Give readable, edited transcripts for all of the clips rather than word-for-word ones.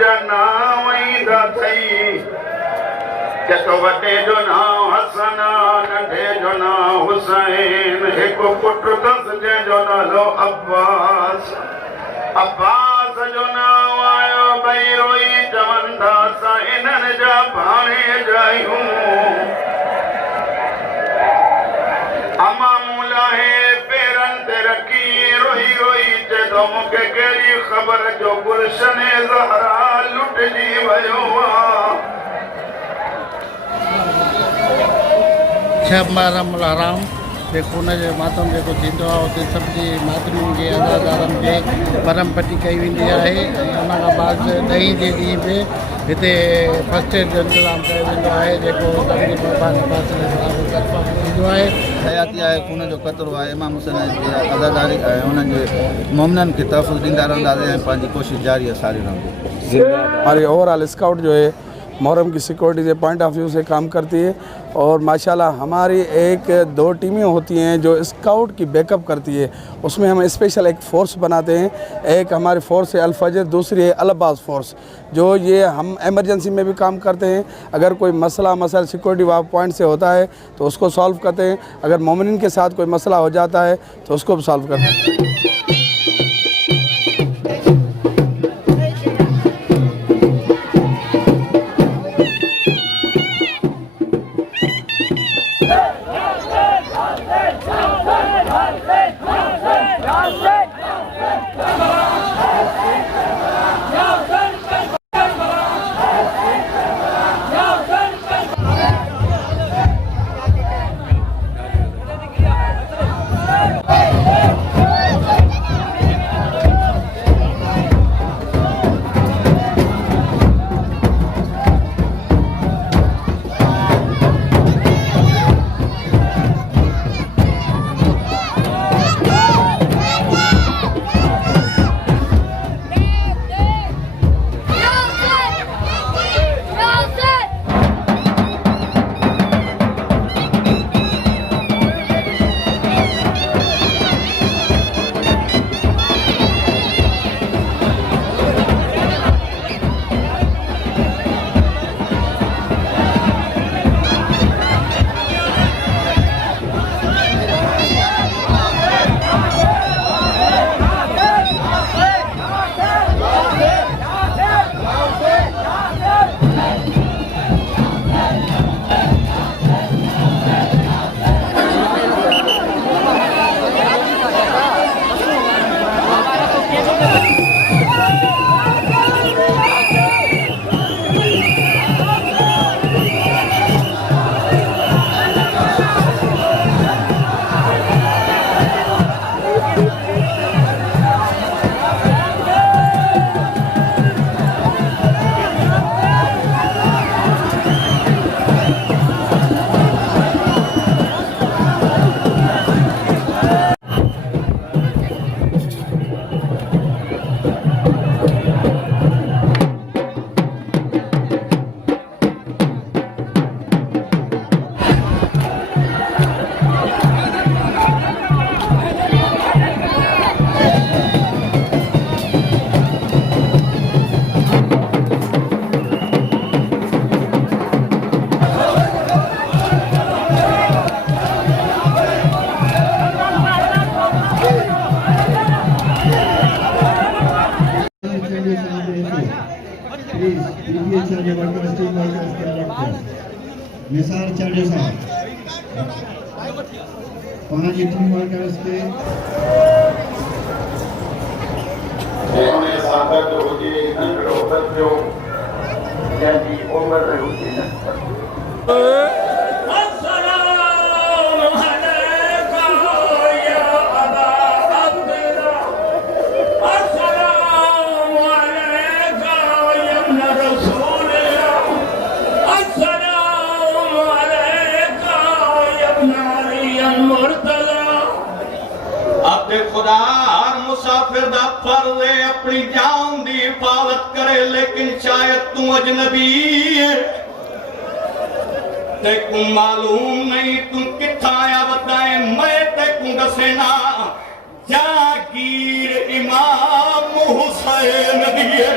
जा नाम ईंदा थई चतो वॾे जो नाम हसन नंढे जो नाम हुसैन हिकु पुटु अथसि जंहिंजो नालो अब्बास अब्बास जो नाम आयो भई रोई चवनि था असां इन्हनि जा भाणे जायूं अमामू लाहे पेरनि ते रखी रोई रोई चए मूंखे कहिड़ी ख़बर जो गुलशन ज़हरा लुटिजी वियो आहे छह मुहर्रम हराम जेको हुनजे मातम जेको थींदो आहे उते सभिनी मातमियुनि खे अज़ादारनि खे मरम पटी कई वेंदी आहे ऐं उन खां बाद ॾहीं जे ॾींहं बि हिते फस्ट एड जो इंतज़ाम कयो वेंदो आहे जेको थींदो आहे हयाती आहे खून जो क़तरो आहे इमाम हुसैन जी अज़ादारी ऐं उन्हनि जे मोमिननि खे तहफ़ुज़ ॾींदा रहंदासीं ऐं पंहिंजी कोशिशि जारी आहे सारी रहंदी। हमारी ओवरऑल स्काउट जो है मुहर्रम की सिक्योरिटी के पॉइंट ऑफ व्यू से काम करती है और माशाल्लाह हमारी एक दो टीमें होती हैं जो स्काउट की बैकअप करती है उसमें हम स्पेशल एक फ़ोर्स बनाते हैं एक हमारी फ़ोर्स है अल-फजर दूसरी है अल-अब्बास फ़ोर्स जो ये हम इमरजेंसी में भी काम करते हैं अगर कोई मसला सिक्योरिटी पॉइंट से होता है तो उसको सॉल्व करते हैं अगर मोमिन के साथ कोई मसला हो जाता है तो उसको भी सॉल्व करते हैं। निसार चाड़े साहब 5 टीम वर्कर्स के सागर जो हुजे नंढड़ो बच्चो जंहिंजी उमिरि हुजे खुदा हर मुसाफिर दा फर्ज है अपनी जान दी हिफाजत करे लेकिन शायद तू अजनबी है तेकू मालूम नहीं तू किथा आया बताए मैं तेकू दसेना जागीर इमाम हुसैन दी है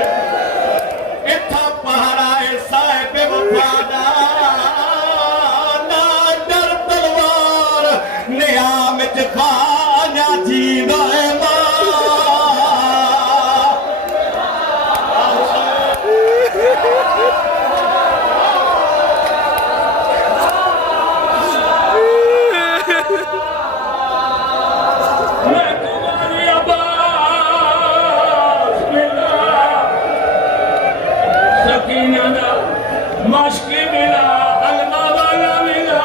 मश्की मिला अलमा वाला मिला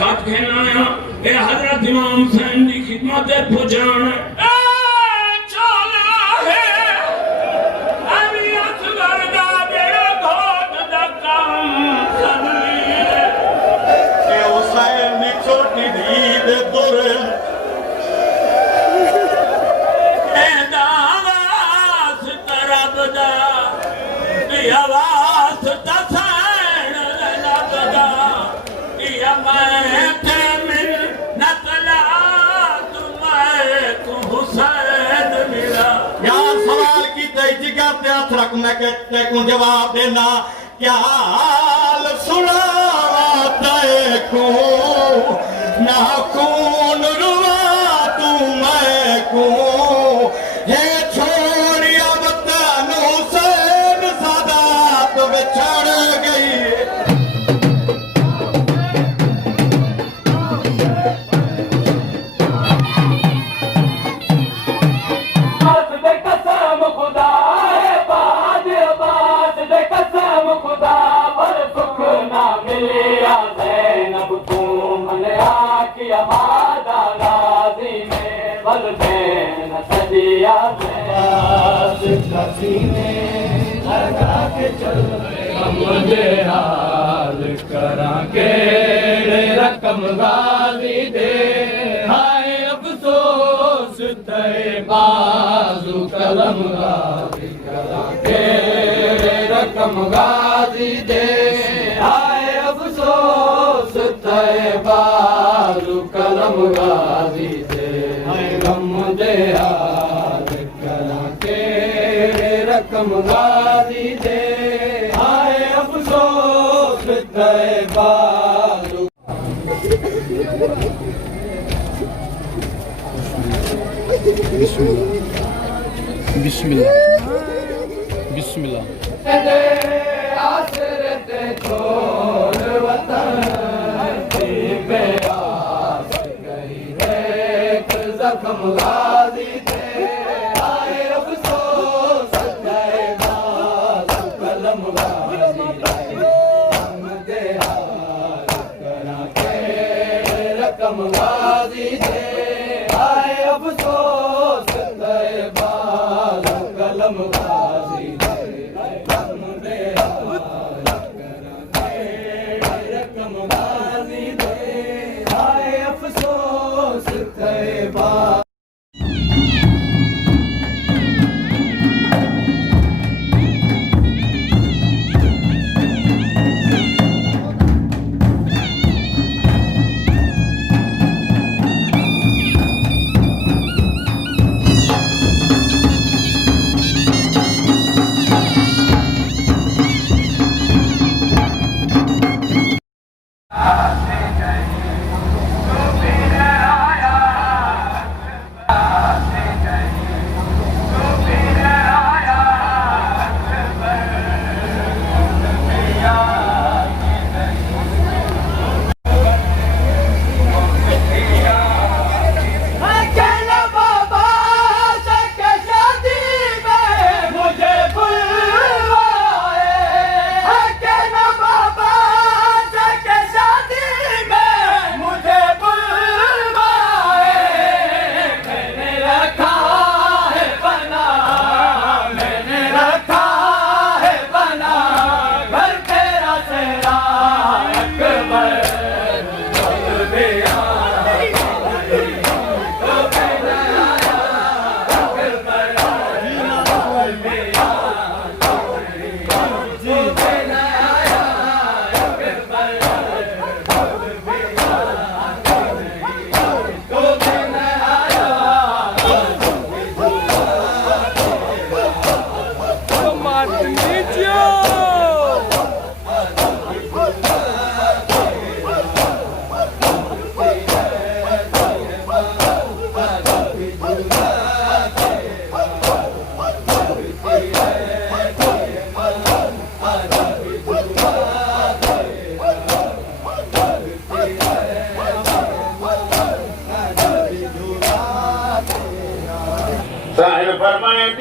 खत खेलाया ए हजरत इमाम हुसैन की खिदमत पहुंचाना हथ रख मैं तेको जवाब देना क्या हाल सुनावा तेको ना खून रुवा तू मैं को हे छोड़िया वतन हुसैन सादात बिछड़ गई हाल करा के रकम गाली दे हाय अफसोस ते बाजू कलम गाली करा के रकम गाली दे हाय अफसोस ते बाजू कलम गाली दे हाय गम दे हाल करा के रकम गाली दे हाय अफसोस ते बाजू बिस्मिल्लाह बिस्मिल्लाह आसरत छोड़ वतन पे आस गई एक जख्म गाजी थे आए अफसोस गए बाजू कलम गाजी हम दे हाल करा के रकम गाजी थे आए अफसोस गए बाजू कलम गाजी हम दे हाल करा के रकम गाजी दे आए अफसोस गए बाजू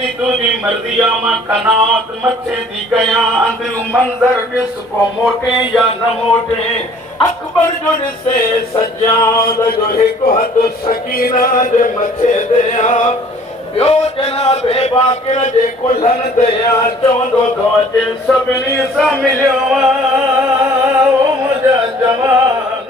जेकी तुझी मर्ज़ी आ मां कनात मथे दी कयां अंदरू मंज़र ॾिस को मोटे या न मोटे अकबर जो ॾिसे सजाद जो हिकु हथु सकीना जे मथे ते आ ॿियो जनाबे बाकिर जे कुल्हनि ते आ चवंदो थो अचे सभिनी सां मिलियो आ ओ मुंहिंजा जवान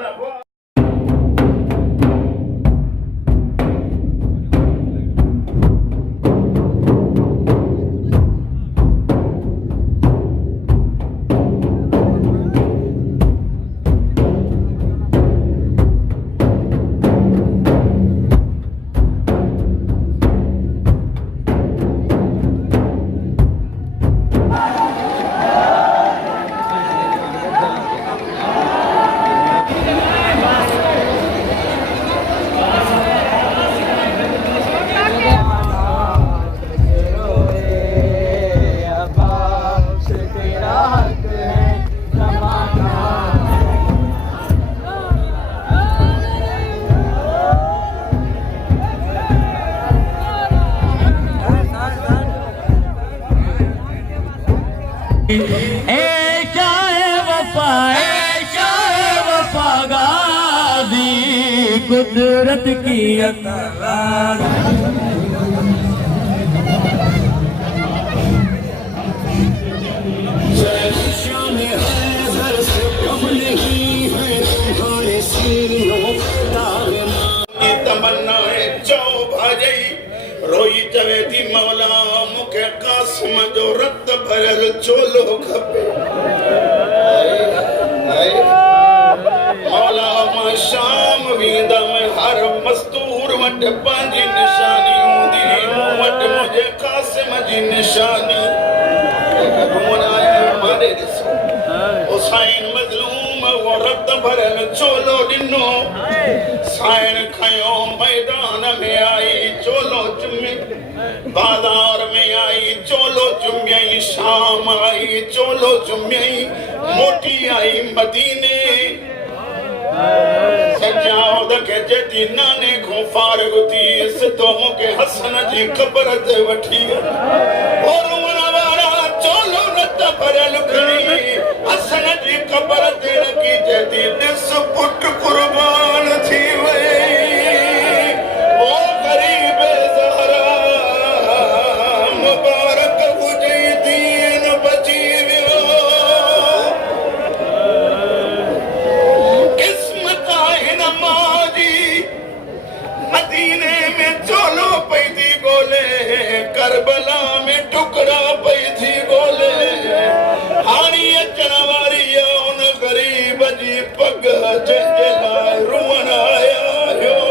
कुदरत की अतार शान हैदर से कम नहीं है तुम्हारे सीनों की तमन्ना है चौ भाजई रोई चवे थी मौला मुखे कासिम जो रत भरल चोलो खपे मौला मां शाम वींदा में हर मस्तूर वट पंहिंजी निशानी हूंदी मूं वटि मुंहिंजे कासिम जी निशानी मारे ॾिसो हुसैन मज़लूम वो रत भरल चोलो ॾिनो साइण खयो मैदान में आई चोलो चुमे बाज़ार में आई चोलो चुमियई शाम आई चोलो चुमियई मोटी आई मदीने सजाओ दके जेती नाने को फारग थी सितो मुके हसन जी ख़बर ते वठी और मनवारा चोलो रत भरल खणी हसन जी ख़बर ते रखी जेती दिस पुट कुर्बान थी वई ओ गरीब ज़हरा मुबारक हुजे दीन बची वियो मदीने में चोलो पई थी गोले करबला में टुकड़ा पई थी गोले हाणी अचण वारी उन गरीब जी पग जंहिंजे लाइ रुअण आया हुयो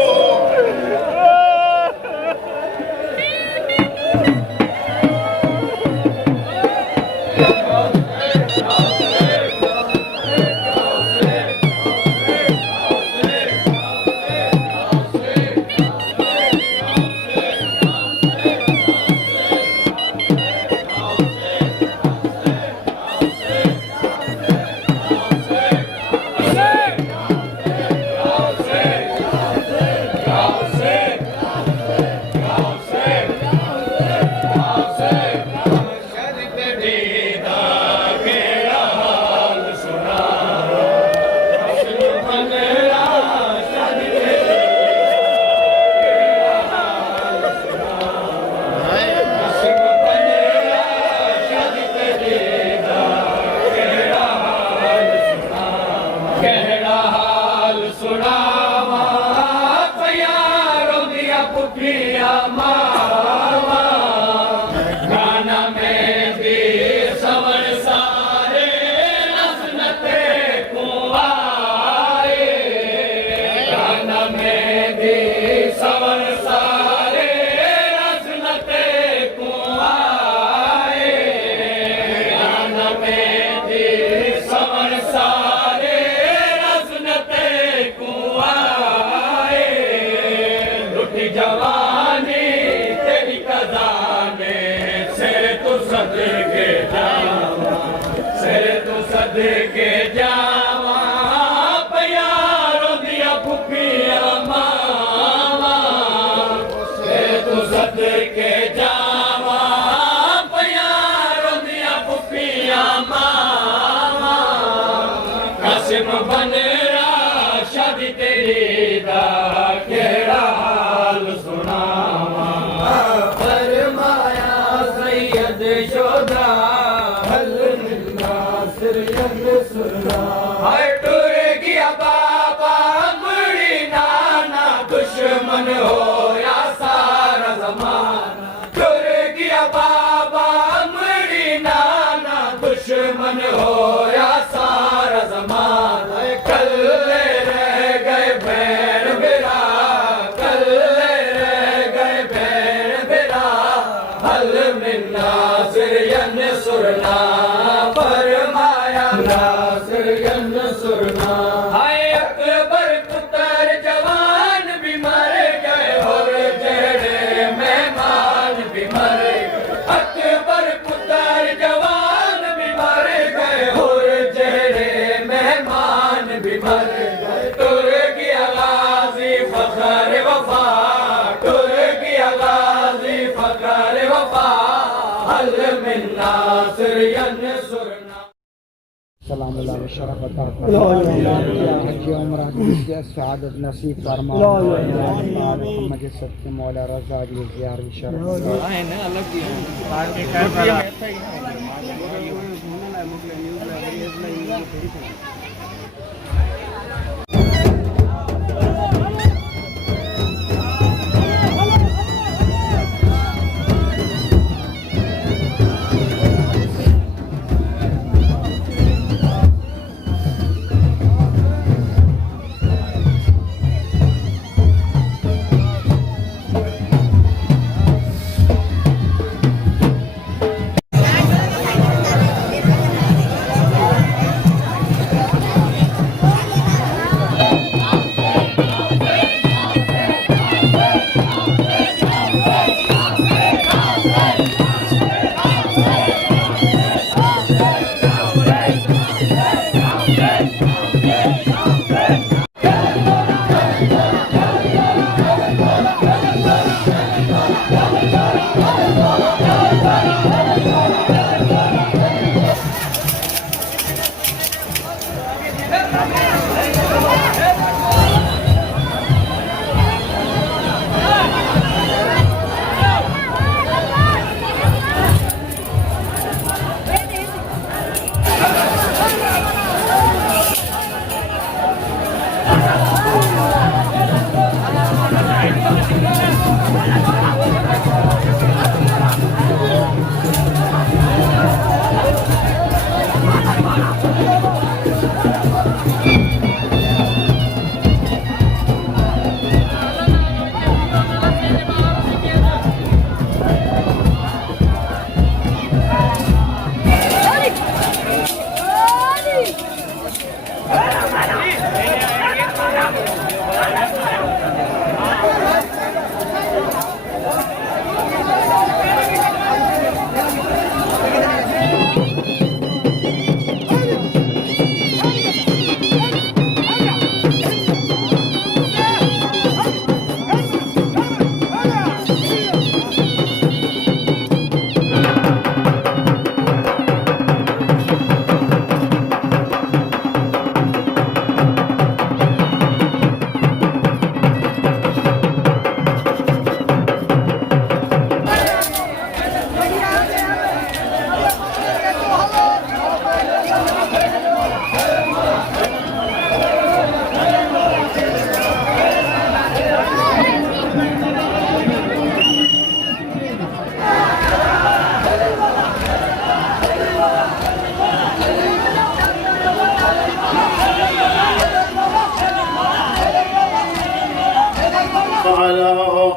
के जावा बनरा शादी तेरी दा केड़ा हाल सुनावा फरमाया सैयद शोधा हल मिलना सिरयन सुना हाय टुर गया बाबा मुड़ी नाना दुश्मन होया सारा जमाना टुर गया बाबा मुड़ी नाना दुश्मन होया सारा जमाना कल रह गए भैर बिरा कल रह गए भैर बिरा हल मिलना सिरयन सुरना फरमाया सिरयन सुरना हाय अकबर पुत्र जवान भी मर गए और जेड़े मेहमान भी मर गए अकबर पुत्र जवान भी मर गए और जेड़े मेहमान भी मर गए टुर गया गाजी फखर वफा टुर गया गाजी फखर वफा हल मिलना सिरयन सुरना सलाम अलैहि शरफ़त हज उम्रा की सआदत नसीब फरमा मोहम्मद के सच्चे मौला रज़ा की ज़ियारत शरफ़ है ना अलग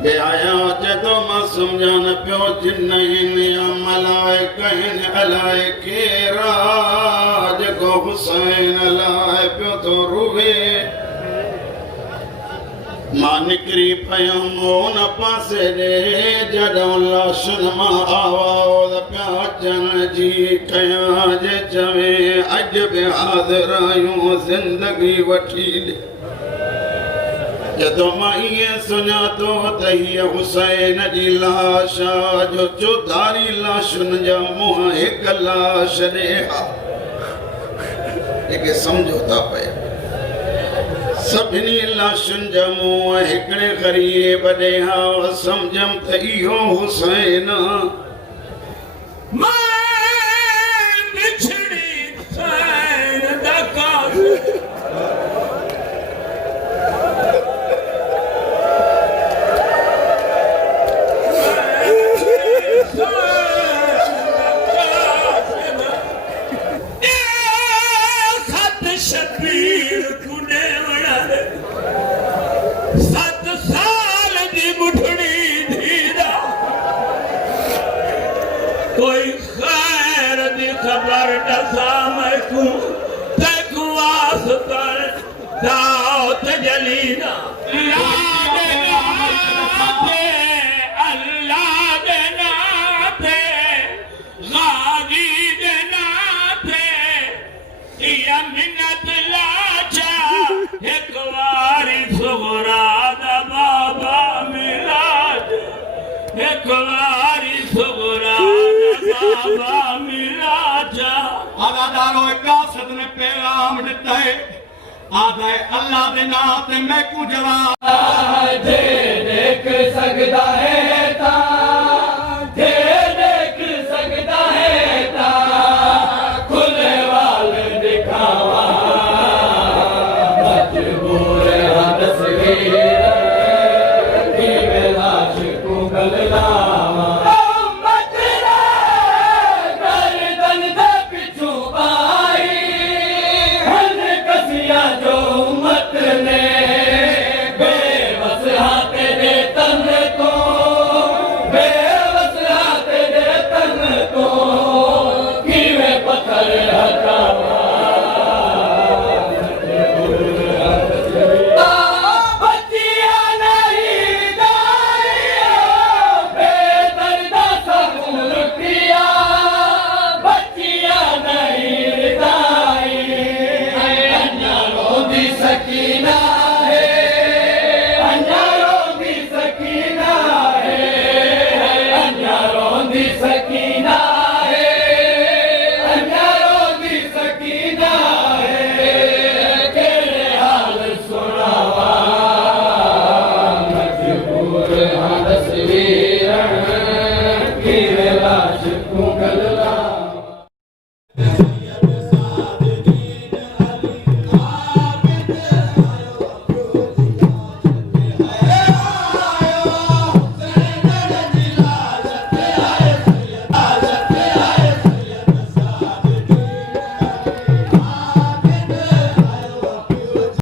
आया जदों मां समझान पियो जिन्नहिन या मलाइकहिन अलाए केरा जेको हुसैन अलाए पियो तो रुवे मां निकरी पयम उन पासे ॾे जॾहिं लाशन मां आवाज़ पिया अचनि जी कयां जे चवे अॼु बि हाज़िर आहियूं ज़िंदगी वठी ॾे जदों मां ईअं सुञातो त हीअ हुसैन जी लाश आ जो चौधारी लाशुनि जा मुंहं हिक लाश ॾे हा जेके सम्झो था पिया सभिनी लाशुनि जा मुंहं हिकिड़े ग़रीब ॾे हा सम्झम त इहो हुसैन कोई खैर दी खबर दसा मैं तू तक वास्ता दाऊद जलीना अल्लाह दे नाते गाजी दे नाते या मिन्नत लाचा एक वारी सुगरा दा बाबा मिलाद एक वारी सुगरा बाबा मिलाजा आदादारो कासद ने पैगाम दिता है आदा अल्लाह दे नाम ते मैं को जवाब दे देख सकदा है ता दे देख सकदा है ता खुले वाल दिखावा मजबूर हदस गिर की बेलाश को गललावा बे